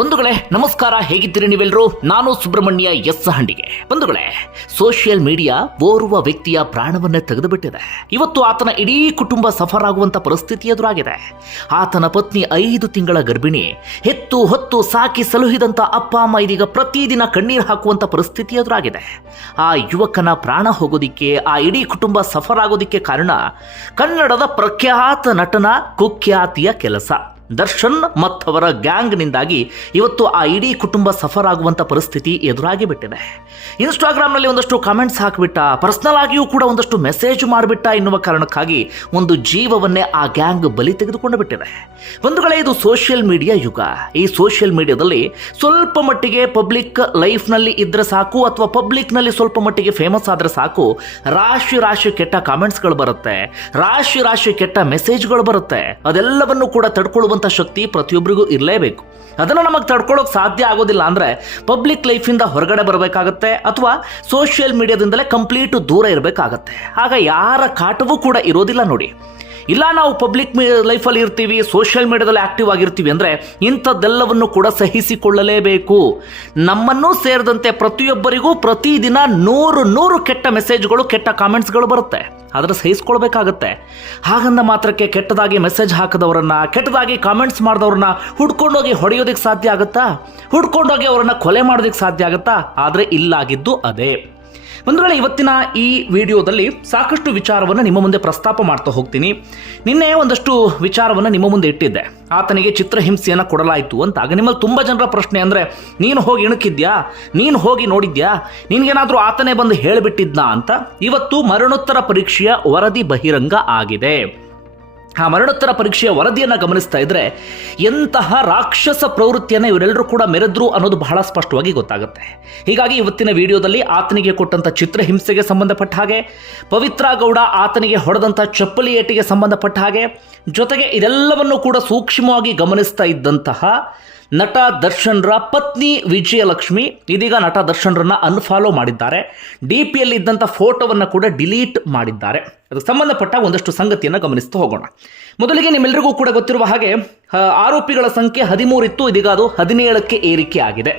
ಬಂಧುಗಳೇ ನಮಸ್ಕಾರ, ಹೇಗಿದ್ದೀರಿ ನೀವೆಲ್ಲರೂ? ನಾನು ಸುಬ್ರಹ್ಮಣ್ಯ ಎಸ್ ಹಂಡಿಗೆ. ಬಂಧುಗಳೇ, ಸೋಷಿಯಲ್ ಮೀಡಿಯಾ ಓರ್ವ ವ್ಯಕ್ತಿಯ ಪ್ರಾಣವನ್ನೇ ತೆಗೆದುಬಿಟ್ಟಿದೆ. ಇವತ್ತು ಆತನ ಇಡೀ ಕುಟುಂಬ ಸಫರ್ ಆಗುವಂತ ಪರಿಸ್ಥಿತಿ ಎದುರಾಗಿದೆ. ಆತನ ಪತ್ನಿ 5 ತಿಂಗಳ ಗರ್ಭಿಣಿ, ಹೆತ್ತು ಹೊತ್ತು ಸಾಕಿ ಸಲುಹಿದಂತ ಅಪ್ಪ ಅಮ್ಮ ಇದೀಗ ಪ್ರತಿದಿನ ಕಣ್ಣೀರು ಹಾಕುವಂತ ಪರಿಸ್ಥಿತಿ ಎದುರಾಗಿದೆ. ಆ ಯುವಕನ ಪ್ರಾಣ ಹೋಗೋದಿಕ್ಕೆ, ಆ ಇಡೀ ಕುಟುಂಬ ಸಫರ್ ಆಗೋದಿಕ್ಕೆ ಕಾರಣ ಕನ್ನಡದ ಪ್ರಖ್ಯಾತ ನಟನ ಕುಖ್ಯಾತಿಯ ಕೆಲಸ. ದರ್ಶನ್ ಮತ್ತವರ ಗ್ಯಾಂಗ್ನಿಂದಾಗಿ ಇವತ್ತು ಆ ಇಡೀ ಕುಟುಂಬ ಸಫರ್ ಆಗುವಂಥ ಪರಿಸ್ಥಿತಿ ಎದುರಾಗಿ ಬಿಟ್ಟಿದೆ. ಇನ್ಸ್ಟಾಗ್ರಾಮ್ನಲ್ಲಿ ಒಂದಷ್ಟು ಕಾಮೆಂಟ್ಸ್ ಹಾಕಿಬಿಟ್ಟ, ಪರ್ಸ್ನಲ್ ಆಗಿಯೂ ಕೂಡ ಒಂದಷ್ಟು ಮೆಸೇಜ್ ಮಾಡಿಬಿಟ್ಟ ಎನ್ನುವ ಕಾರಣಕ್ಕಾಗಿ ಒಂದು ಜೀವವನ್ನೇ ಆ ಗ್ಯಾಂಗ್ ಬಲಿ ತೆಗೆದುಕೊಂಡು ಬಿಟ್ಟಿದೆ. ಬಂಧುಗಳೇ, ಇದು ಸೋಷಿಯಲ್ ಮೀಡಿಯಾ ಯುಗ. ಈ ಸೋಷಿಯಲ್ ಮೀಡಿಯಾದಲ್ಲಿ ಸ್ವಲ್ಪ ಮಟ್ಟಿಗೆ ಪಬ್ಲಿಕ್ ಲೈಫ್ನಲ್ಲಿ ಇದ್ರೆ ಸಾಕು, ಅಥವಾ ಪಬ್ಲಿಕ್ನಲ್ಲಿ ಸ್ವಲ್ಪ ಮಟ್ಟಿಗೆ ಫೇಮಸ್ ಆದರೆ ಸಾಕು, ರಾಶಿ ರಾಶಿ ಕೆಟ್ಟ ಕಾಮೆಂಟ್ಸ್ಗಳು ಬರುತ್ತೆ, ರಾಶಿ ರಾಶಿ ಕೆಟ್ಟ ಮೆಸೇಜ್ಗಳು ಬರುತ್ತೆ. ಅದೆಲ್ಲವನ್ನು ಕೂಡ ತಡ್ಕೊಳ್ಳುವಂಥ ಶಕ್ತಿ ಪ್ರತಿಯೊಬ್ಬರಿಗೂ ಇರಲೇಬೇಕು. ಅದನ್ನು ನಮಗೆ ತಡ್ಕೊಳ್ಳೋಕೆ ಸಾಧ್ಯ ಆಗೋದಿಲ್ಲ ಅಂದರೆ ಪಬ್ಲಿಕ್ ಲೈಫಿಂದ ಹೊರಗಡೆ ಬರಬೇಕಾಗತ್ತೆ, ಅಥವಾ ಸೋಷಿಯಲ್ ಮೀಡಿಯಾದಿಂದಲೇ ಕಂಪ್ಲೀಟ್ ದೂರ ಇರಬೇಕಾಗತ್ತೆ. ಆಗ ಯಾರ ಕಾಟವೂ ಕೂಡ ಇರೋದಿಲ್ಲ ನೋಡಿ. ಇಲ್ಲ, ನಾವು ಪಬ್ಲಿಕ್ ಲೈಫಲ್ಲಿ ಇರ್ತೀವಿ, ಸೋಷಿಯಲ್ ಮೀಡಿಯಾದಲ್ಲಿ ಆಕ್ಟಿವ್ ಆಗಿರ್ತೀವಿ ಅಂದರೆ ಇಂಥದ್ದೆಲ್ಲವನ್ನು ಕೂಡ ಸಹಿಸಿಕೊಳ್ಳಲೇಬೇಕು. ನಮ್ಮನ್ನೂ ಸೇರಿದಂತೆ ಪ್ರತಿಯೊಬ್ಬರಿಗೂ ಪ್ರತಿದಿನ 100 ಕೆಟ್ಟ ಮೆಸೇಜ್ಗಳು, ಕೆಟ್ಟ ಕಾಮೆಂಟ್ಸ್ಗಳು ಬರುತ್ತೆ. ಆದರೆ ಸಹಿಸ್ಕೊಳ್ಬೇಕಾಗತ್ತೆ. ಹಾಗಂದ ಮಾತ್ರಕ್ಕೆ ಕೆಟ್ಟದಾಗಿ ಮೆಸೇಜ್ ಹಾಕಿದವರನ್ನ, ಕೆಟ್ಟದಾಗಿ ಕಾಮೆಂಟ್ಸ್ ಮಾಡಿದವ್ರನ್ನ ಹುಡ್ಕೊಂಡೋಗಿ ಹೊಡೆಯೋದಕ್ಕೆ ಸಾಧ್ಯ ಆಗುತ್ತಾ? ಹುಡ್ಕೊಂಡೋಗಿ ಅವರನ್ನು ಕೊಲೆ ಮಾಡೋದಕ್ಕೆ ಸಾಧ್ಯ ಆಗುತ್ತಾ? ಆದರೆ ಇಲ್ಲಾಗಿದ್ದು ಅದೇ. ಬಂಧುಗಳೇ, ಇವತ್ತಿನ ಈ ವಿಡಿಯೋದಲ್ಲಿ ಸಾಕಷ್ಟು ವಿಚಾರವನ್ನು ನಿಮ್ಮ ಮುಂದೆ ಪ್ರಸ್ತಾಪ ಮಾಡ್ತಾ ಹೋಗ್ತೀನಿ. ನಿನ್ನೆ ಒಂದಷ್ಟು ವಿಚಾರವನ್ನು ನಿಮ್ಮ ಮುಂದೆ ಇಟ್ಟಿದ್ದೆ. ಆತನಿಗೆ ಚಿತ್ರಹಿಂಸೆಯನ್ನು ಕೊಡಲಾಯಿತು ಅಂತ. ಆಗ ನಿಮ್ಮಲ್ಲಿ ತುಂಬ ಜನರ ಪ್ರಶ್ನೆ ಅಂದರೆ, ನೀನು ಹೋಗಿ ಇಣುಕಿದ್ಯಾ, ನೀನು ಹೋಗಿ ನೋಡಿದ್ಯಾ, ನಿನಗೇನಾದರೂ ಆತನೇ ಬಂದು ಹೇಳಿಬಿಟ್ಟಿದ್ನಾ ಅಂತ. ಇವತ್ತು ಮರಣೋತ್ತರ ಪರೀಕ್ಷೆಯ ವರದಿ ಬಹಿರಂಗ ಆಗಿದೆ. ಆ ಮರಣೋತ್ತರ ಪರೀಕ್ಷೆಯ ವರದಿಯನ್ನು ಗಮನಿಸ್ತಾ ಇದ್ರೆ ಎಂತಹ ರಾಕ್ಷಸ ಪ್ರವೃತ್ತಿಯನ್ನು ಇವರೆಲ್ಲರೂ ಕೂಡ ಮೆರೆದ್ರು ಅನ್ನೋದು ಬಹಳ ಸ್ಪಷ್ಟವಾಗಿ ಗೊತ್ತಾಗುತ್ತೆ. ಹೀಗಾಗಿ ಇವತ್ತಿನ ವಿಡಿಯೋದಲ್ಲಿ ಆತನಿಗೆ ಕೊಟ್ಟಂಥ ಚಿತ್ರಹಿಂಸೆಗೆ ಸಂಬಂಧಪಟ್ಟ ಹಾಗೆ, ಪವಿತ್ರ ಗೌಡ ಆತನಿಗೆ ಹೊಡೆದಂಥ ಚಪ್ಪಲಿ ಏಟಿಗೆ ಸಂಬಂಧಪಟ್ಟ ಹಾಗೆ, ಜೊತೆಗೆ ಇದೆಲ್ಲವನ್ನು ಕೂಡ ಸೂಕ್ಷ್ಮವಾಗಿ ಗಮನಿಸ್ತಾ ಇದ್ದಂತಹ ನಟ ದರ್ಶನ್ರ ಪತ್ನಿ ವಿಜಯಲಕ್ಷ್ಮಿ ಇದೀಗ ನಟ ದರ್ಶನ್ರನ್ನ ಅನ್ಫಾಲೋ ಮಾಡಿದ್ದಾರೆ. DPಯಲ್ಲಿ ಇದ್ದಂಥ ಫೋಟೋವನ್ನು ಕೂಡ ಡಿಲೀಟ್ ಮಾಡಿದ್ದಾರೆ. ಅದಕ್ಕೆ ಸಂಬಂಧಪಟ್ಟ ಒಂದಷ್ಟು ಸಂಗತಿಯನ್ನು ಗಮನಿಸ್ತಾ ಹೋಗೋಣ. ಮೊದಲಿಗೆ ನಿಮ್ಮೆಲ್ಲರಿಗೂ ಕೂಡ ಗೊತ್ತಿರುವ ಹಾಗೆ ಆರೋಪಿಗಳ ಸಂಖ್ಯೆ 13 ಇತ್ತು, ಇದೀಗ ಅದು 17ಕ್ಕೆ ಏರಿಕೆ ಆಗಿದೆ.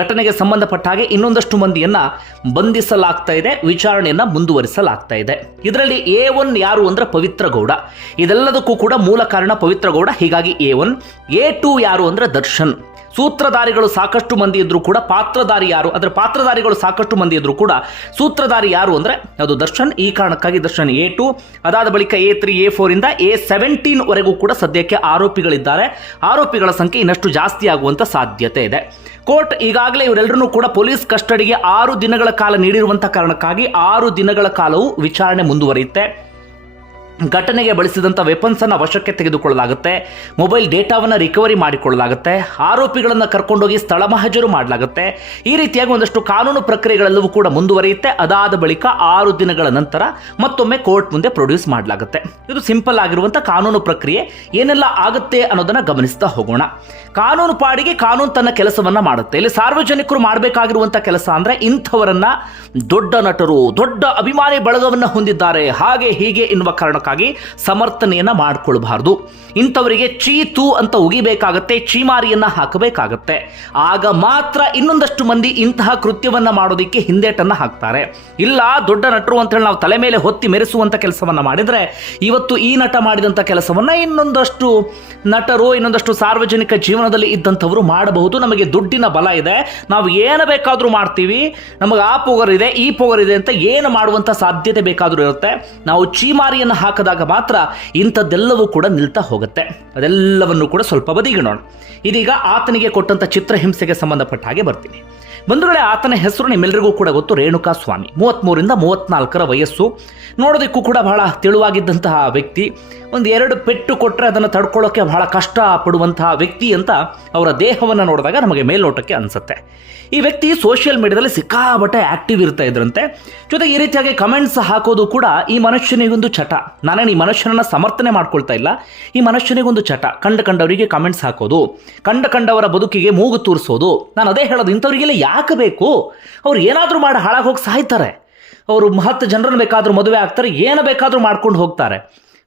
ಘಟನೆಗೆ ಸಂಬಂಧಪಟ್ಟ ಹಾಗೆ ಇನ್ನೊಂದಷ್ಟು ಮಂದಿಯನ್ನ ಬಂಧಿಸಲಾಗ್ತಾ ಇದೆ, ವಿಚಾರಣೆಯನ್ನ ಮುಂದುವರಿಸಲಾಗ್ತಾ ಇದೆ. ಇದರಲ್ಲಿ A1 ಯಾರು ಅಂದ್ರೆ ಪವಿತ್ರ ಗೌಡ. ಇದೆಲ್ಲದಕ್ಕೂ ಕೂಡ ಮೂಲ ಕಾರಣ ಪವಿತ್ರ ಗೌಡ. ಹೀಗಾಗಿ A1. A2 ಯಾರು ಅಂದ್ರೆ ದರ್ಶನ್. ಸೂತ್ರಧಾರಿಗಳು ಸಾಕಷ್ಟು ಮಂದಿ ಇದ್ರು ಕೂಡ ಪಾತ್ರಧಾರಿ ಯಾರು, ಅದರ ಪಾತ್ರಧಾರಿಗಳು ಸಾಕಷ್ಟು ಮಂದಿ ಇದ್ರು ಕೂಡ ಸೂತ್ರಧಾರಿ ಯಾರು ಅಂದ್ರೆ ಅದು ದರ್ಶನ್. ಈ ಕಾರಣಕ್ಕಾಗಿ ದರ್ಶನ್ A2. ಅದಾದ ಬಳಿಕ A3, A4 ಇಂದ A17 ವರೆಗೂ ಕೂಡ ಸದ್ಯಕ್ಕೆ ಆರೋಪಿಗಳಿದ್ದಾರೆ. ಆರೋಪಿಗಳ ಸಂಖ್ಯೆ ಇನ್ನಷ್ಟು ಜಾಸ್ತಿ ಆಗುವಂತ ಸಾಧ್ಯತೆ ಇದೆ. ಕೋರ್ಟ್ ಈಗಾಗಲೇ ಇವರೆಲ್ಲರನ್ನೂ ಕೂಡ ಪೊಲೀಸ್ ಕಸ್ಟಡಿಗೆ 6 ದಿನಗಳ ಕಾಲ ನೀಡಿರುವಂತಹ ಕಾರಣಕ್ಕಾಗಿ 6 ದಿನಗಳ ಕಾಲವು ವಿಚಾರಣೆ ಮುಂದುವರಿಯುತ್ತೆ. ಘಟನೆಗೆ ಬಳಸಿದಂಥ ವೆಪನ್ಸ್ ಅನ್ನು ವಶಕ್ಕೆ ತೆಗೆದುಕೊಳ್ಳಲಾಗುತ್ತೆ, ಮೊಬೈಲ್ ಡೇಟಾವನ್ನು ರಿಕವರಿ ಮಾಡಿಕೊಳ್ಳಲಾಗುತ್ತೆ, ಆರೋಪಿಗಳನ್ನು ಕರ್ಕೊಂಡೋಗಿ ಸ್ಥಳ ಮಹಜರು ಮಾಡಲಾಗುತ್ತೆ. ಈ ರೀತಿಯಾಗಿ ಒಂದಷ್ಟು ಕಾನೂನು ಪ್ರಕ್ರಿಯೆಗಳೆಲ್ಲವೂ ಕೂಡ ಮುಂದುವರಿಯುತ್ತೆ. ಅದಾದ ಬಳಿಕ 6 ದಿನಗಳ ನಂತರ ಮತ್ತೊಮ್ಮೆ ಕೋರ್ಟ್ ಮುಂದೆ ಪ್ರೊಡ್ಯೂಸ್ ಮಾಡಲಾಗುತ್ತೆ. ಇದು ಸಿಂಪಲ್ ಆಗಿರುವಂಥ ಕಾನೂನು ಪ್ರಕ್ರಿಯೆ. ಏನೆಲ್ಲ ಆಗುತ್ತೆ ಅನ್ನೋದನ್ನ ಗಮನಿಸ್ತಾ ಹೋಗೋಣ. ಕಾನೂನು ಪಾಡಿಗೆ ಕಾನೂನು ತನ್ನ ಕೆಲಸವನ್ನ ಮಾಡುತ್ತೆ. ಇಲ್ಲಿ ಸಾರ್ವಜನಿಕರು ಮಾಡಬೇಕಾಗಿರುವಂಥ ಕೆಲಸ ಅಂದ್ರೆ ಇಂಥವರನ್ನ ದೊಡ್ಡ ನಟರು, ದೊಡ್ಡ ಅಭಿಮಾನಿ ಬಳಗವನ್ನ ಹೊಂದಿದ್ದಾರೆ, ಹಾಗೆ ಹೀಗೆ ಎನ್ನುವ ಕಾರಣಕ್ಕಾಗಿ ಸಮರ್ಥನೆಯನ್ನ ಮಾಡಿಕೊಳ್ಬಾರ್ದು. ಇಂಥವರಿಗೆ ಚೀತು ಅಂತ ಉಗಿಬೇಕಾಗತ್ತೆ, ಚೀಮಾರಿಯನ್ನ ಹಾಕಬೇಕಾಗತ್ತೆ. ಆಗ ಮಾತ್ರ ಇನ್ನೊಂದಷ್ಟು ಮಂದಿ ಇಂತಹ ಕೃತ್ಯವನ್ನ ಮಾಡೋದಿಕ್ಕೆ ಹಿಂದೇಟನ್ನ ಹಾಕ್ತಾರೆ. ಇಲ್ಲ, ದೊಡ್ಡ ನಟರು ಅಂತ ಹೇಳಿ ನಾವು ತಲೆ ಮೇಲೆ ಹೊತ್ತಿ ಮೆರೆಸುವಂತ ಕೆಲಸವನ್ನ ಮಾಡಿದ್ರೆ, ಇವತ್ತು ಈ ನಟ ಮಾಡಿದಂಥ ಕೆಲಸವನ್ನ ಇನ್ನೊಂದಷ್ಟು ನಟರು, ಇನ್ನೊಂದಷ್ಟು ಸಾರ್ವಜನಿಕ ಜೀವನದಲ್ಲಿ ಇದ್ದಂಥವರು ಮಾಡಬಹುದು. ನಮಗೆ ದುಡ್ಡಿನ ಬಲ ಇದೆ, ನಾವು ಏನು ಬೇಕಾದರೂ ಮಾಡ್ತೀವಿ, ನಮಗೆ ಆ ಪೋಗರ್ ಇದೆ, ಈ ಪೋಗರ್ ಇದೆ ಅಂತ ಏನು ಮಾಡುವಂಥ ಸಾಧ್ಯತೆ ಬೇಕಾದರೂ ಇರುತ್ತೆ. ನಾವು ಚೀಮಾರಿಯನ್ನು ಹಾಕಿದಾಗ ಮಾತ್ರ ಇಂಥದ್ದೆಲ್ಲವೂ ಕೂಡ ನಿಲ್ತಾ ಹೋಗುತ್ತೆ. ಅದೆಲ್ಲವನ್ನು ಕೂಡ ಸ್ವಲ್ಪ ಬದಿಗಿಡೋಣ. ಇದೀಗ ಆತನಿಗೆ ಕೊಟ್ಟಂಥ ಚಿತ್ರಹಿಂಸೆಗೆ ಸಂಬಂಧಪಟ್ಟ ಹಾಗೆ ಬರ್ತೀನಿ. ಬಂಧುಗಳೇ, ಆತನ ಹೆಸರು ನಿಮ್ಮೆಲ್ಲರಿಗೂ ಕೂಡ ಗೊತ್ತು, ರೇಣುಕಾ ಸ್ವಾಮಿ. 33ರಿಂದ 34 ವಯಸ್ಸು. ನೋಡೋದಕ್ಕೂ ಕೂಡ ಬಹಳ ತೆಳುವಾಗಿದ್ದಂತಹ ವ್ಯಕ್ತಿ. 1-2 ಪೆಟ್ಟು ಕೊಟ್ಟರೆ ಅದನ್ನು ತಡ್ಕೊಳ್ಳೋಕೆ ಬಹಳ ಕಷ್ಟ ಪಡುವಂತಹ ವ್ಯಕ್ತಿ ಅಂತ ಅವರ ದೇಹವನ್ನು ನೋಡಿದಾಗ ನಮಗೆ ಮೇಲ್ನೋಟಕ್ಕೆ ಅನಿಸುತ್ತೆ. ಈ ವ್ಯಕ್ತಿ ಸೋಷಿಯಲ್ ಮೀಡಿಯಾದಲ್ಲಿ ಸಿಕ್ಕಾಬಟ್ಟೆ ಆಕ್ಟಿವ್ ಇರ್ತಾ ಇದ್ರಂತೆ. ಜೊತೆಗೆ ಈ ರೀತಿಯಾಗಿ ಕಮೆಂಟ್ಸ್ ಹಾಕೋದು ಕೂಡ ಈ ಮನುಷ್ಯನಿಗೊಂದು ಚಟ. ನಾನೇನು ಈ ಮನುಷ್ಯನನ್ನ ಸಮರ್ಥನೆ ಮಾಡ್ಕೊಳ್ತಾ ಇಲ್ಲ, ಈ ಮನುಷ್ಯನಿಗೊಂದು ಚಟ. ಕಂಡವರಿಗೆ ಕಮೆಂಟ್ಸ್ ಹಾಕೋದು, ಕಂಡವರ ಬದುಕಿಗೆ ಮೂಗು ತೂರಿಸೋದು. ನಾನು ಅದೇ ಹೇಳೋದು, ಇಂಥವ್ರಿಗೆಲ್ಲ ಯಾಕೆ ಬೇಕು? ಅವ್ರು ಏನಾದರೂ ಮಾಡಿ ಹಾಳಾಗಿ ಹೋಗಿ ಸಾಯ್ತಾರೆ. ಅವರು 10 ಜನರನ್ನು ಬೇಕಾದರೂ ಮದುವೆ ಆಗ್ತಾರೆ, ಏನು ಬೇಕಾದರೂ ಮಾಡ್ಕೊಂಡು ಹೋಗ್ತಾರೆ.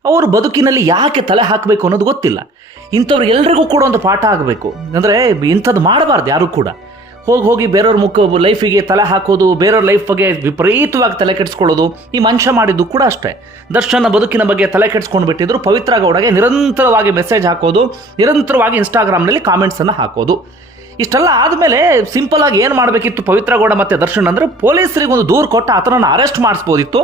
ಅವರು ಬದುಕಿನಲ್ಲಿ ಯಾಕೆ ತಲೆ ಹಾಕಬೇಕು ಅನ್ನೋದು ಗೊತ್ತಿಲ್ಲ. ಇಂಥವ್ರಿಗೆಲ್ಲರಿಗೂ ಕೂಡ ಒಂದು ಪಾಠ ಆಗಬೇಕು. ಅಂದರೆ ಇಂಥದ್ದು ಮಾಡಬಾರ್ದು ಯಾರು ಕೂಡ. ಹೋಗಿ ಬೇರೆಯವ್ರ ಲೈಫಿಗೆ ತಲೆ ಹಾಕೋದು, ಬೇರೆಯವ್ರ ಲೈಫ್ ಬಗ್ಗೆ ವಿಪರೀತವಾಗಿ ತಲೆ ಕೆಡಿಸ್ಕೊಳ್ಳೋದು. ಈ ಮನುಷ್ಯ ಮಾಡಿದ್ದು ಕೂಡ ಅಷ್ಟೇ. ದರ್ಶನ ಬದುಕಿನ ಬಗ್ಗೆ ತಲೆ ಕೆಡಿಸ್ಕೊಂಡು ಬಿಟ್ಟಿದ್ರು. ಪವಿತ್ರ ಗೌಡಗೆ ನಿರಂತರವಾಗಿ ಮೆಸೇಜ್ ಹಾಕೋದು, ನಿರಂತರವಾಗಿ ಇನ್ಸ್ಟಾಗ್ರಾಮ್ನಲ್ಲಿ ಕಾಮೆಂಟ್ಸನ್ನು ಹಾಕೋದು. ಇಷ್ಟೆಲ್ಲ ಆದಮೇಲೆ ಸಿಂಪಲ್ ಆಗಿ ಏನು ಮಾಡಬೇಕಿತ್ತು ಪವಿತ್ರ ಗೌಡ ಮತ್ತು ದರ್ಶನ್ ಅಂದರೆ, ಪೊಲೀಸರಿಗೆ ಒಂದು ದೂರು ಕೊಟ್ಟು ಆತನನ್ನು ಅರೆಸ್ಟ್ ಮಾಡಿಸ್ಬೋದಿತ್ತು.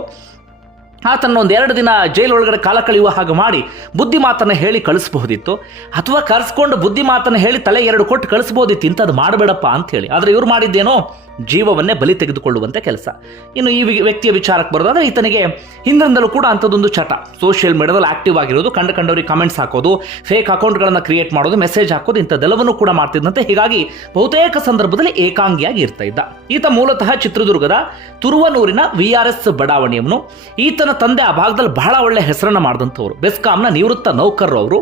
ಆತನ ಒಂದು 2 ದಿನ ಜೈಲ್ ಒಳಗಡೆ ಕಾಲ ಕಳೆಯುವ ಹಾಗೆ ಮಾಡಿ ಬುದ್ಧಿ ಮಾತನ್ನು ಹೇಳಿ ಕಳಿಸ್ಬಹುದಿತ್ತು. ಅಥವಾ ಕರೆಸ್ಕೊಂಡು ಬುದ್ಧಿ ಮಾತನ್ನು ಹೇಳಿ ತಲೆ 2 ಕೊಟ್ಟು ಕಳಿಸ್ಬೋದಿತ್ತು, ಇಂಥದ್ದು ಮಾಡಬೇಡಪ್ಪ ಅಂಥೇಳಿ. ಆದರೆ ಇವ್ರು ಮಾಡಿದ್ದೇನೋ ಜೀವವನ್ನೇ ಬಲಿ ತೆಗೆದುಕೊಳ್ಳುವಂಥ ಕೆಲಸ. ಇನ್ನು ಈ ವ್ಯಕ್ತಿಯ ವಿಚಾರಕ್ಕೆ ಬರೋದಾದರೆ, ಈತನಿಗೆ ಹಿಂದಿನಿಂದಲೂ ಕೂಡ ಅಂಥದ್ದೊಂದು ಚಟ. ಸೋಷಿಯಲ್ ಮೀಡಿಯಾದಲ್ಲಿ ಆಕ್ಟಿವ್ ಆಗಿರೋದು, ಕಂಡವ್ರಿಗೆ ಕಾಮೆಂಟ್ಸ್ ಹಾಕೋದು, ಫೇಕ್ ಅಕೌಂಟ್ಗಳನ್ನು ಕ್ರಿಯೇಟ್ ಮಾಡೋದು, ಮೆಸೇಜ್ ಹಾಕೋದು, ಇಂಥದ್ದೆಲ್ಲವನ್ನೂ ಕೂಡ ಮಾಡ್ತಿದ್ದಂತೆ. ಹೀಗಾಗಿ ಬಹುತೇಕ ಸಂದರ್ಭದಲ್ಲಿ ಏಕಾಂಗಿಯಾಗಿ ಇರ್ತಾ ಇದ್ದ. ಈತ ಮೂಲತಃ ಚಿತ್ರದುರ್ಗದ ತುರುವನೂರಿನ VRS ಬಡಾವಣೆಯವನು. ಈತನ ತಂದೆ ಆ ಭಾಗದಲ್ಲಿ ಬಹಳ ಒಳ್ಳೆ ಹೆಸರನ್ನು ಮಾಡಿದಂಥವ್ರು. ಬೆಸ್ಕಾಂನ ನಿವೃತ್ತ ನೌಕರರು ಅವರು.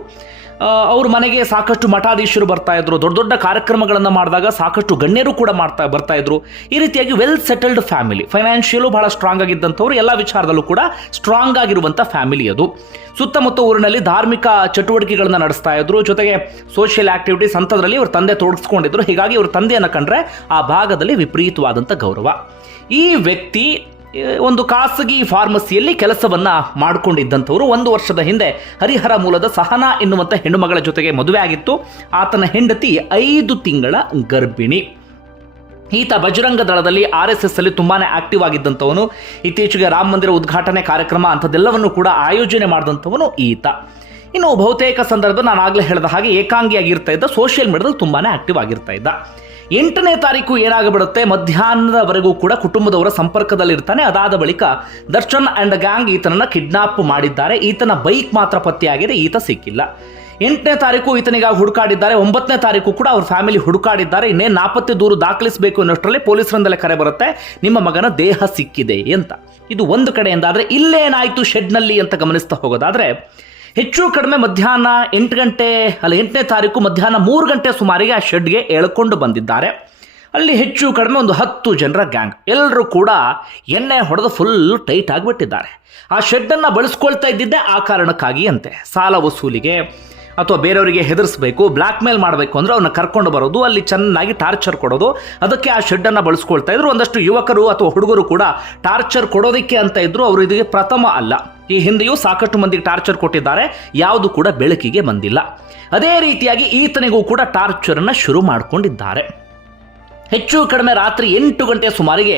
ಅವ್ರ ಮನೆಗೆ ಸಾಕಷ್ಟು ಮಠಾಧೀಶರು ಬರ್ತಾ ಇದ್ರು. ದೊಡ್ಡ ದೊಡ್ಡ ಕಾರ್ಯಕ್ರಮಗಳನ್ನು ಮಾಡಿದಾಗ ಸಾಕಷ್ಟು ಗಣ್ಯರು ಕೂಡ ಬರ್ತಾ ಇದ್ರು. ಈ ರೀತಿಯಾಗಿ ವೆಲ್ ಸೆಟಲ್ಡ್ ಫ್ಯಾಮಿಲಿ, ಫೈನಾನ್ಷಿಯಲು ಬಹಳ ಸ್ಟ್ರಾಂಗ್ ಆಗಿದ್ದಂಥವ್ರು, ಎಲ್ಲ ವಿಚಾರದಲ್ಲೂ ಕೂಡ ಸ್ಟ್ರಾಂಗ್ ಆಗಿರುವಂಥ ಫ್ಯಾಮಿಲಿ ಅದು. ಸುತ್ತಮುತ್ತ ಊರಿನಲ್ಲಿ ಧಾರ್ಮಿಕ ಚಟುವಟಿಕೆಗಳನ್ನು ನಡೆಸ್ತಾ ಇದ್ರು. ಜೊತೆಗೆ ಸೋಷಿಯಲ್ ಆಕ್ಟಿವಿಟೀಸ್ ಅಂಥದ್ರಲ್ಲಿ ಇವ್ರ ತಂದೆ ತೊಡಗಿಸ್ಕೊಂಡಿದ್ರು. ಹೀಗಾಗಿ ಇವ್ರ ತಂದೆಯನ್ನು ಕಂಡ್ರೆ ಆ ಭಾಗದಲ್ಲಿ ವಿಪರೀತವಾದಂಥ ಗೌರವ. ಈ ವ್ಯಕ್ತಿ ಒಂದು ಖಾಸಗಿ ಫಾರ್ಮಸಿಯಲ್ಲಿ ಕೆಲಸವನ್ನ ಮಾಡಿಕೊಂಡಿದ್ದಂಥವ್ರು. 1 ವರ್ಷದ ಹಿಂದೆ ಹರಿಹರ ಮೂಲದ ಸಹನಾ ಎನ್ನುವಂಥ ಹೆಣ್ಣುಮಗಳ ಜೊತೆಗೆ ಮದುವೆ ಆಗಿತ್ತು. ಆತನ ಹೆಂಡತಿ 5 ತಿಂಗಳ ಗರ್ಭಿಣಿ. ಈತ ಬಜರಂಗ ದಳದಲ್ಲಿ RSS ಅಲ್ಲಿ ತುಂಬಾನೇ ಆಕ್ಟಿವ್ ಆಗಿದ್ದಂಥವನು. ಇತ್ತೀಚೆಗೆ ರಾಮ ಮಂದಿರ ಉದ್ಘಾಟನೆ ಕಾರ್ಯಕ್ರಮ ಅಂಥದ್ದೆಲ್ಲವನ್ನು ಕೂಡ ಆಯೋಜನೆ ಮಾಡಿದಂಥವನು ಈತ. ಇನ್ನು ಬಹುತೇಕ ಸಂದರ್ಭ ನಾನು ಆಗಲೇ ಹೇಳಿದ ಹಾಗೆ ಏಕಾಂಗಿಯಾಗಿರ್ತಾ ಇದ್ದ. ಸೋಷಿಯಲ್ ಮೀಡಿಯಾದಲ್ಲಿ ತುಂಬಾನೇ ಆಕ್ಟಿವ್ ಆಗಿರ್ತಾ ಇದ್ದ. 8ನೇ ತಾರೀಕು ಏನಾಗಿಬಿಡುತ್ತೆ, ಮಧ್ಯಾಹ್ನದವರೆಗೂ ಕೂಡ ಕುಟುಂಬದವರ ಸಂಪರ್ಕದಲ್ಲಿರ್ತಾನೆ. ಅದಾದ ಬಳಿಕ ದರ್ಶನ್ ಅಂಡ್ ಗ್ಯಾಂಗ್ ಈತನನ್ನ ಕಿಡ್ನಾಪ್ ಮಾಡಿದ್ದಾರೆ. ಈತನ ಬೈಕ್ ಮಾತ್ರ ಪತ್ತೆಯಾಗಿದೆ, ಈತ ಸಿಕ್ಕಿಲ್ಲ. 8ನೇ ತಾರೀಕು ಈತನಿಗಾಗಿ ಹುಡುಕಾಡಿದ್ದಾರೆ. 9ನೇ ತಾರೀಕು ಕೂಡ ಅವ್ರ ಫ್ಯಾಮಿಲಿ ಹುಡುಕಾಡಿದ್ದಾರೆ. ಇನ್ನೇನು ನಾಪತ್ತೆ ದೂರು ದಾಖಲಿಸಬೇಕು ಅನ್ನೋಷ್ಟರಲ್ಲಿ ಪೊಲೀಸರಿಂದಲೇ ಕರೆ ಬರುತ್ತೆ, ನಿಮ್ಮ ಮಗನ ದೇಹ ಸಿಕ್ಕಿದೆ ಅಂತ. ಇದು ಒಂದು ಕಡೆಯಿಂದ. ಆದರೆ ಇಲ್ಲೇನಾಯಿತು ಶೆಡ್ನಲ್ಲಿ ಅಂತ ಗಮನಿಸ್ತಾ ಹೋಗೋದಾದ್ರೆ, ಹೆಚ್ಚು ಕಡಿಮೆ ಮಧ್ಯಾಹ್ನ 8ನೇ ತಾರೀಕು ಮಧ್ಯಾಹ್ನ 3 ಗಂಟೆ ಸುಮಾರಿಗೆ ಆ ಶೆಡ್ಗೆ ಎಳ್ಕೊಂಡು ಬಂದಿದ್ದಾರೆ. ಅಲ್ಲಿ ಹೆಚ್ಚು ಕಡಿಮೆ ಒಂದು 10 ಜನರ ಗ್ಯಾಂಗ್. ಎಲ್ಲರೂ ಕೂಡ ಎಣ್ಣೆ ಹೊಡೆದು ಫುಲ್ ಟೈಟ್ ಆಗಿಬಿಟ್ಟಿದ್ದಾರೆ. ಆ ಶೆಡ್ಡನ್ನು ಬಳಸ್ಕೊಳ್ತಾ ಇದ್ದಿದ್ದೆ ಆ ಕಾರಣಕ್ಕಾಗಿ ಅಂತೆ. ಸಾಲ ವಸೂಲಿಗೆ ಅಥವಾ ಬೇರೆಯವರಿಗೆ ಹೆದರಿಸಬೇಕು, ಬ್ಲ್ಯಾಕ್ ಮೇಲ್ ಮಾಡಬೇಕು ಅಂದರೆ ಅವನ್ನ ಕರ್ಕೊಂಡು ಬರೋದು, ಅಲ್ಲಿ ಚೆನ್ನಾಗಿ ಟಾರ್ಚರ್ ಕೊಡೋದು, ಅದಕ್ಕೆ ಆ ಶೆಡ್ಡನ್ನು ಬಳಸ್ಕೊಳ್ತಾ ಇದ್ರು. ಒಂದಷ್ಟು ಯುವಕರು ಅಥವಾ ಹುಡುಗರು ಕೂಡ ಟಾರ್ಚರ್ ಕೊಡೋದಕ್ಕೆ ಅಂತ ಇದ್ರು. ಅವರು ಇದಕ್ಕೆ ಪ್ರಥಮ ಅಲ್ಲ, ಈ ಹಿಂದೆಯೂ ಸಾಕಷ್ಟು ಮಂದಿಗೆ ಟಾರ್ಚರ್ ಕೊಟ್ಟಿದ್ದಾರೆ, ಯಾವುದು ಕೂಡ ಬೆಳಕಿಗೆ ಬಂದಿಲ್ಲ. ಅದೇ ರೀತಿಯಾಗಿ ಈತನಿಗೂ ಕೂಡ ಟಾರ್ಚರನ್ನು ಶುರು ಮಾಡಿಕೊಂಡಿದ್ದಾರೆ. ಹೆಚ್ಚು ಕಡಿಮೆ ರಾತ್ರಿ 8 ಗಂಟೆ ಸುಮಾರಿಗೆ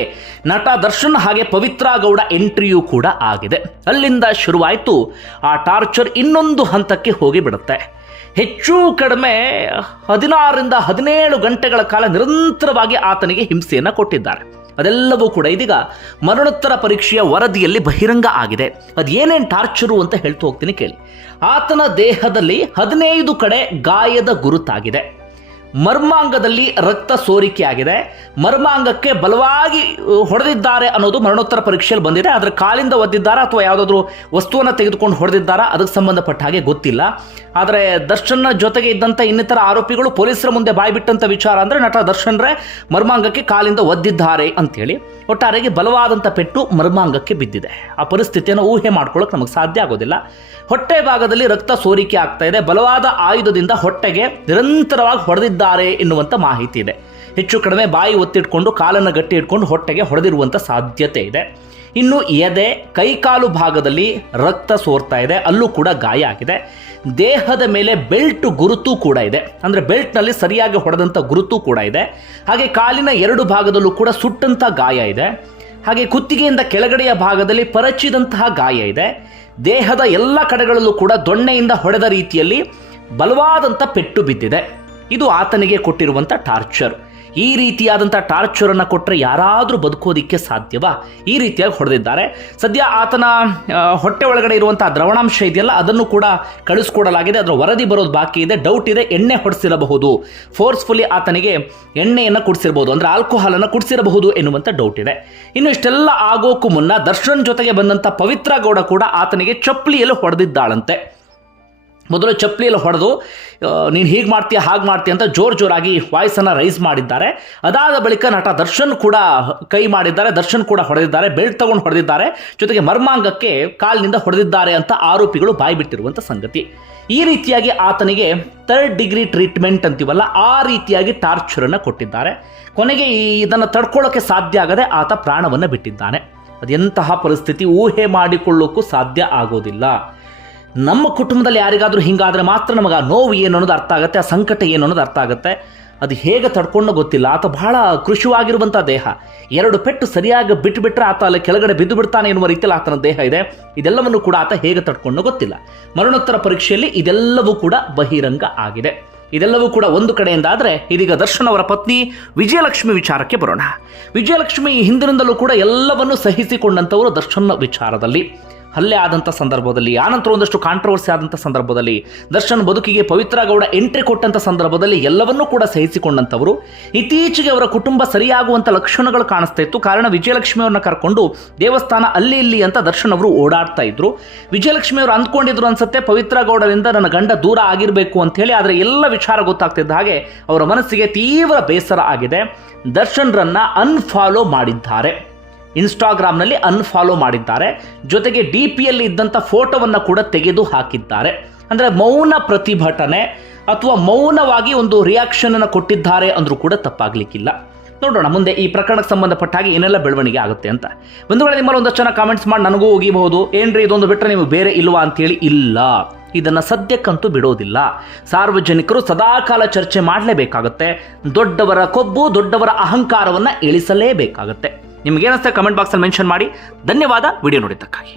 ನಟ ದರ್ಶನ್ ಹಾಗೆ ಪವಿತ್ರ ಗೌಡ ಎಂಟ್ರಿಯೂ ಕೂಡ ಆಗಿದೆ. ಅಲ್ಲಿಂದ ಶುರುವಾಯಿತು ಆ ಟಾರ್ಚರ್. ಇನ್ನೊಂದು ಹಂತಕ್ಕೆ ಹೋಗಿಬಿಡುತ್ತೆ. ಹೆಚ್ಚು ಕಡಿಮೆ 16ರಿಂದ 17 ಗಂಟೆಗಳ ಕಾಲ ನಿರಂತರವಾಗಿ ಆತನಿಗೆ ಹಿಂಸೆಯನ್ನು ಕೊಟ್ಟಿದ್ದಾರೆ. ಅದೆಲ್ಲವೂ ಕೂಡ ಇದೀಗ ಮರಣೋತ್ತರ ಪರೀಕ್ಷೆಯ ವರದಿಯಲ್ಲಿ ಬಹಿರಂಗ ಆಗಿದೆ. ಅದೇನೇನು ಟಾರ್ಚರು ಅಂತ ಹೇಳ್ತಾ ಹೋಗ್ತೀನಿ ಕೇಳಿ. ಆತನ ದೇಹದಲ್ಲಿ 15 ಕಡೆ ಗಾಯದ ಗುರುತಾಗಿದೆ. ಮರ್ಮಾಂಗದಲ್ಲಿ ರಕ್ತ ಸೋರಿಕೆ ಆಗಿದೆ. ಮರ್ಮಾಂಗಕ್ಕೆ ಬಲವಾಗಿ ಹೊಡೆದಿದ್ದಾರೆ ಅನ್ನೋದು ಮರಣೋತ್ತರ ಪರೀಕ್ಷೆಯಲ್ಲಿ ಬಂದಿದೆ. ಆದರೆ ಕಾಲಿಂದ ಒದ್ದಿದ್ದಾರಾ ಅಥವಾ ಯಾವುದಾದ್ರೂ ವಸ್ತುವನ್ನು ತೆಗೆದುಕೊಂಡು ಹೊಡೆದಿದ್ದಾರಾ ಅದಕ್ಕೆ ಸಂಬಂಧಪಟ್ಟ ಹಾಗೆ ಗೊತ್ತಿಲ್ಲ. ಆದರೆ ದರ್ಶನ್ನ ಜೊತೆಗೆ ಇದ್ದಂಥ ಇನ್ನಿತರ ಆರೋಪಿಗಳು ಪೊಲೀಸರ ಮುಂದೆ ಬಾಯ್ಬಿಟ್ಟಂಥ ವಿಚಾರ ಅಂದರೆ ನಟ ದರ್ಶನ್ರೇ ಮರ್ಮಾಂಗಕ್ಕೆ ಕಾಲಿಂದ ಒದ್ದಿದ್ದಾರೆ ಅಂತೇಳಿ. ಒಟ್ಟಾರೆಗೆ ಬಲವಾದಂಥ ಪೆಟ್ಟು ಮರ್ಮಾಂಗಕ್ಕೆ ಬಿದ್ದಿದೆ. ಆ ಪರಿಸ್ಥಿತಿಯನ್ನು ಊಹೆ ಮಾಡ್ಕೊಳ್ಳೋಕೆ ನಮಗೆ ಸಾಧ್ಯ ಆಗೋದಿಲ್ಲ. ಹೊಟ್ಟೆ ಭಾಗದಲ್ಲಿ ರಕ್ತ ಸೋರಿಕೆ ಆಗ್ತಾ ಇದೆ. ಬಲವಾದ ಆಯುಧದಿಂದ ಹೊಟ್ಟೆಗೆ ನಿರಂತರವಾಗಿ ಹೊಡೆದಿದ್ದಾರೆ ಎನ್ನುವಂಥ ಮಾಹಿತಿ ಇದೆ. ಹೆಚ್ಚು ಕಡಿಮೆ ಬಾಯಿ ಒತ್ತಿಟ್ಕೊಂಡು ಕಾಲನ್ನು ಗಟ್ಟಿ ಇಟ್ಕೊಂಡು ಹೊಟ್ಟೆಗೆ ಹೊಡೆದಿರುವಂಥ ಸಾಧ್ಯತೆ ಇದೆ. ಇನ್ನು ಎದೆ ಕೈಕಾಲು ಭಾಗದಲ್ಲಿ ರಕ್ತ ಸೋರ್ತಾ ಇದೆ, ಅಲ್ಲೂ ಕೂಡ ಗಾಯ ಆಗಿದೆ. ದೇಹದ ಮೇಲೆ ಬೆಲ್ಟ್ ಗುರುತು ಕೂಡ ಇದೆ, ಅಂದರೆ ಬೆಲ್ಟ್ನಲ್ಲಿ ಸರಿಯಾಗಿ ಹೊಡೆದಂಥ ಗುರುತು ಕೂಡ ಇದೆ. ಹಾಗೆ ಕಾಲಿನ 2 ಭಾಗದಲ್ಲೂ ಕೂಡ ಸುಟ್ಟಂಥ ಗಾಯ ಇದೆ. ಹಾಗೆ ಕುತ್ತಿಗೆಯಿಂದ ಕೆಳಗಡೆಯ ಭಾಗದಲ್ಲಿ ಪರಚಿದಂತಹ ಗಾಯ ಇದೆ. ದೇಹದ ಎಲ್ಲ ಕಡೆಗಳಲ್ಲೂ ಕೂಡ ದೊಣ್ಣೆಯಿಂದ ಹೊಡೆದ ರೀತಿಯಲ್ಲಿ ಬಲವಾದಂಥ ಪೆಟ್ಟು ಬಿದ್ದಿದೆ. ಇದು ಆತನಿಗೆ ಕೊಟ್ಟಿರುವಂಥ ಟಾರ್ಚರ್. ಈ ರೀತಿಯಾದಂಥ ಟಾರ್ಚರನ್ನು ಕೊಟ್ಟರೆ ಯಾರಾದರೂ ಬದುಕೋದಿಕ್ಕೆ ಸಾಧ್ಯವಾ? ಈ ರೀತಿಯಾಗಿ ಹೊಡೆದಿದ್ದಾರೆ. ಸದ್ಯ ಆತನ ಹೊಟ್ಟೆ ಒಳಗಡೆ ಇರುವಂಥ ದ್ರವಣಾಂಶ ಇದೆಯಲ್ಲ, ಅದನ್ನು ಕೂಡ ಕಳಿಸ್ಕೊಡಲಾಗಿದೆ. ಅದರ ವರದಿ ಬರೋದು ಬಾಕಿ ಇದೆ. ಡೌಟ್ ಇದೆ, ಎಣ್ಣೆ ಹೊಡೆಸಿರಬಹುದು, ಫೋರ್ಸ್ಫುಲಿ ಆತನಿಗೆ ಎಣ್ಣೆಯನ್ನು ಕುಡಿಸಿರಬಹುದು, ಅಂದರೆ ಆಲ್ಕೋಹಾಲನ್ನು ಕುಡಿಸಿರಬಹುದು ಎನ್ನುವಂಥ ಡೌಟ್ ಇದೆ. ಇನ್ನು ಇಷ್ಟೆಲ್ಲ ಆಗೋಕ್ಕೂ ಮುನ್ನ ದರ್ಶನ್ ಜೊತೆಗೆ ಬಂದಂಥ ಪವಿತ್ರ ಗೌಡ ಕೂಡ ಆತನಿಗೆ ಚಪ್ಪಲಿಯಲ್ಲಿ ಹೊಡೆದಿದ್ದಾಳಂತೆ. ಮೊದಲು ಚಪ್ಪಲಿಯಲ್ಲಿ ಹೊಡೆದು ನೀನು ಹೀಗೆ ಮಾಡ್ತೀಯ ಹಾಗೆ ಮಾಡ್ತೀಯ ಅಂತ ಜೋರಾಗಿ ವಾಯ್ಸನ್ನು ರೈಸ್ ಮಾಡಿದ್ದಾರೆ. ಅದಾದ ಬಳಿಕ ನಟ ದರ್ಶನ್ ಕೂಡ ಕೈ ಮಾಡಿದ್ದಾರೆ, ದರ್ಶನ್ ಕೂಡ ಹೊಡೆದಿದ್ದಾರೆ, ಬೆಲ್ಟ್ ತಗೊಂಡು ಹೊಡೆದಿದ್ದಾರೆ, ಜೊತೆಗೆ ಮರ್ಮಾಂಗಕ್ಕೆ ಕಾಲಿನಿಂದ ಹೊಡೆದಿದ್ದಾರೆ ಅಂತ ಆರೋಪಿಗಳು ಬಾಯ್ಬಿಟ್ಟಿರುವಂಥ ಸಂಗತಿ. ಈ ರೀತಿಯಾಗಿ ಆತನಿಗೆ 3rd ಡಿಗ್ರಿ ಟ್ರೀಟ್ಮೆಂಟ್ ಅಂತೀವಲ್ಲ, ಆ ರೀತಿಯಾಗಿ ಟಾರ್ಚರನ್ನು ಕೊಟ್ಟಿದ್ದಾರೆ. ಕೊನೆಗೆ ಇದನ್ನು ತಡ್ಕೊಳ್ಳೋಕ್ಕೆ ಸಾಧ್ಯ ಆಗದೆ ಆತ ಪ್ರಾಣವನ್ನು ಬಿಟ್ಟಿದ್ದಾನೆ. ಅದೆಂತಹ ಪರಿಸ್ಥಿತಿ ಊಹೆ ಮಾಡಿಕೊಳ್ಳೋಕ್ಕೂ ಸಾಧ್ಯ ಆಗೋದಿಲ್ಲ. ನಮ್ಮ ಕುಟುಂಬದಲ್ಲಿ ಯಾರಿಗಾದರೂ ಹಿಂಗಾದರೆ ಮಾತ್ರ ನಮಗೆ ಆ ನೋವು ಏನು ಅನ್ನೋದು ಅರ್ಥ ಆಗುತ್ತೆ, ಆ ಸಂಕಟ ಏನು ಅನ್ನೋದು ಅರ್ಥ ಆಗುತ್ತೆ. ಅದು ಹೇಗೆ ತಡ್ಕೊಂಡು ಗೊತ್ತಿಲ್ಲ. ಆತ ಬಹಳ ಕೃಶವಾಗಿರುವಂಥ ದೇಹ, 2 ಪೆಟ್ಟು ಸರಿಯಾಗಿ ಬಿಟ್ಟುಬಿಟ್ರೆ ಆತ ಅಲ್ಲಿ ಕೆಳಗಡೆ ಬಿದ್ದು ಬಿಡ್ತಾನೆ ಎನ್ನುವ ರೀತಿಯಲ್ಲಿ ಆತನ ದೇಹ ಇದೆ. ಇದೆಲ್ಲವನ್ನು ಕೂಡ ಆತ ಹೇಗೆ ತಡ್ಕೊಂಡು ಗೊತ್ತಿಲ್ಲ. ಮರಣೋತ್ತರ ಪರೀಕ್ಷೆಯಲ್ಲಿ ಇದೆಲ್ಲವೂ ಕೂಡ ಬಹಿರಂಗ ಆಗಿದೆ. ಇದೆಲ್ಲವೂ ಕೂಡ ಒಂದು ಕಡೆಯಿಂದ ಆದರೆ, ಇದೀಗ ದರ್ಶನ್ ಅವರ ಪತ್ನಿ ವಿಜಯಲಕ್ಷ್ಮಿ ವಿಚಾರಕ್ಕೆ ಬರೋಣ. ವಿಜಯಲಕ್ಷ್ಮಿ ಹಿಂದಿನಿಂದಲೂ ಕೂಡ ಎಲ್ಲವನ್ನೂ ಸಹಿಸಿಕೊಂಡಂಥವರು ದರ್ಶನ್ ವಿಚಾರದಲ್ಲಿ. ಹಲ್ಲೆ ಆದಂಥ ಸಂದರ್ಭದಲ್ಲಿ, ಆನಂತರ ಒಂದಷ್ಟು ಕಾಂಟ್ರವರ್ಸಿ ಆದಂಥ ಸಂದರ್ಭದಲ್ಲಿ, ದರ್ಶನ್ ಬದುಕಿಗೆ ಪವಿತ್ರ ಗೌಡ ಎಂಟ್ರಿ ಕೊಟ್ಟಂಥ ಸಂದರ್ಭದಲ್ಲಿ ಎಲ್ಲವನ್ನೂ ಕೂಡ ಸಹಿಸಿಕೊಂಡಂಥವರು. ಇತ್ತೀಚೆಗೆ ಅವರ ಕುಟುಂಬ ಸರಿಯಾಗುವಂಥ ಲಕ್ಷಣಗಳು ಕಾಣಿಸ್ತಾ ಇತ್ತು. ಕಾರಣ ವಿಜಯಲಕ್ಷ್ಮಿ ಅವ್ರನ್ನ ಕರ್ಕೊಂಡು ದೇವಸ್ಥಾನ ಅಲ್ಲಿ ಇಲ್ಲಿ ಅಂತ ದರ್ಶನ್ ಅವರು ಓಡಾಡ್ತಾ ಇದ್ರು. ವಿಜಯಲಕ್ಷ್ಮಿ ಅವರು ಅಂದ್ಕೊಂಡಿದ್ರು ಅನ್ಸುತ್ತೆ, ಪವಿತ್ರ ಗೌಡರಿಂದ ನನ್ನ ಗಂಡ ದೂರ ಆಗಿರಬೇಕು ಅಂತ ಹೇಳಿ. ಆದರೆ ಎಲ್ಲ ವಿಚಾರ ಗೊತ್ತಾಗ್ತಿದ್ದ ಹಾಗೆ ಅವರ ಮನಸ್ಸಿಗೆ ತೀವ್ರ ಬೇಸರ ಆಗಿದೆ. ದರ್ಶನ್ರನ್ನ ಅನ್ಫಾಲೋ ಮಾಡಿದ್ದಾರೆ, ಇನ್ಸ್ಟಾಗ್ರಾಮ್ನಲ್ಲಿ ಅನ್ಫಾಲೋ ಮಾಡಿದ್ದಾರೆ. ಜೊತೆಗೆ DPಯಲ್ಲಿ ಇದ್ದಂಥ ಫೋಟೋವನ್ನು ಕೂಡ ತೆಗೆದು ಹಾಕಿದ್ದಾರೆ. ಅಂದರೆ ಮೌನ ಪ್ರತಿಭಟನೆ ಅಥವಾ ಮೌನವಾಗಿ ಒಂದು ರಿಯಾಕ್ಷನನ್ನು ಕೊಟ್ಟಿದ್ದಾರೆ ಅಂದರೂ ಕೂಡ ತಪ್ಪಾಗಲಿಕ್ಕಿಲ್ಲ. ನೋಡೋಣ ಮುಂದೆ ಈ ಪ್ರಕರಣಕ್ಕೆ ಸಂಬಂಧಪಟ್ಟ ಹಾಗೆ ಏನೆಲ್ಲ ಬೆಳವಣಿಗೆ ಆಗುತ್ತೆ ಅಂತ. ಒಂದು ವೇಳೆ ನಿಮ್ಮಲ್ಲಿ ಒಂದಷ್ಟು ಜನ ಕಾಮೆಂಟ್ಸ್ ಮಾಡಿ ನನಗೂ ಹೋಗಿಬಹುದು, ಏನ್ರಿ ಇದೊಂದು ಬಿಟ್ಟರೆ ನೀವು ಬೇರೆ ಇಲ್ವಾ ಅಂತೇಳಿ. ಇಲ್ಲ, ಇದನ್ನು ಸದ್ಯಕ್ಕಂತೂ ಬಿಡೋದಿಲ್ಲ. ಸಾರ್ವಜನಿಕರು ಸದಾಕಾಲ ಚರ್ಚೆ ಮಾಡಲೇಬೇಕಾಗುತ್ತೆ. ದೊಡ್ಡವರ ಕೊಬ್ಬು, ದೊಡ್ಡವರ ಅಹಂಕಾರವನ್ನು ಇಳಿಸಲೇಬೇಕಾಗುತ್ತೆ. ನಿಮಗೇನಂತ ಕಮೆಂಟ್ ಬಾಕ್ಸಲ್ಲಿ ಮೆನ್ಷನ್ ಮಾಡಿ. ಧನ್ಯವಾದ ವಿಡಿಯೋ ನೋಡಿದ್ದಕ್ಕಾಗಿ.